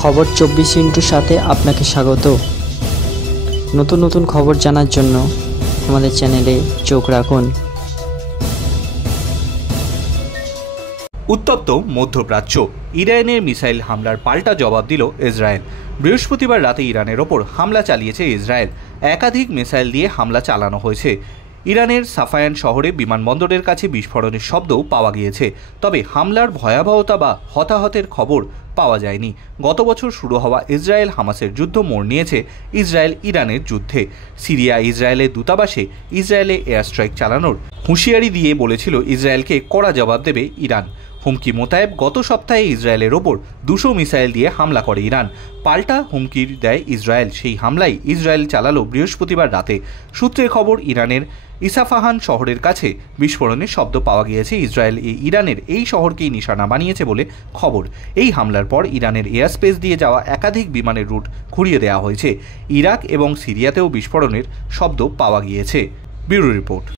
খবর 24 সাথে আপনাকে স্বাগত। নতুন নতুন খবর জানার জন্য আমাদের চ্যানেলে চোখ রাখুন। উত্তপ্ত মধ্যপ্রাচ্য, ইরানের মিসাইল হামলার পাল্টা জবাব দিল ইসরায়েল। বৃহস্পতিবার রাতে ইরানের ওপর হামলা চালিয়েছে ইসরায়েল। একাধিক মিসাইল দিয়ে হামলা চালানো হয়েছে। ইরানের সাফায়ান শহরে বিমানবন্দরের কাছে বিস্ফোরণের শব্দও পাওয়া গিয়েছে, তবে হামলার ভয়াবহতা বা হতাহতের খবর পাওয়া যায়নি। গত বছর শুরু হওয়া ইসরায়েল হামাসের যুদ্ধ মোড় নিয়েছে ইসরায়েল ইরানের যুদ্ধে। সিরিয়া ইসরায়েলের দূতাবাসে ইসরায়েলে এয়ার স্ট্রাইক চালানোর হুঁশিয়ারি দিয়ে বলেছিল ইসরায়েলকে কড়া জবাব দেবে ইরান। হুমকি মোতায়েব গত সপ্তাহে ইসরায়েলের ওপর 200 মিসাইল দিয়ে হামলা করে ইরান। পাল্টা হুমকি দেয় ইসরায়েল। সেই হামলাই ইসরায়েল চালালো বৃহস্পতিবার রাতে। সূত্রের খবর, ইরানের ইসাফাহান শহরের কাছে বিস্ফোরণের শব্দ পাওয়া গিয়েছে। ইসরায়েল ইরানের এই শহরকেই নিশানা বানিয়েছে বলে খবর। এই হামলার পর ইরানের এয়ার স্পেস দিয়ে যাওয়া একাধিক বিমানের রুট ঘুরিয়ে দেওয়া হয়েছে। ইরাক এবং সিরিয়াতেও বিস্ফোরণের শব্দ পাওয়া গিয়েছে। Bureau report.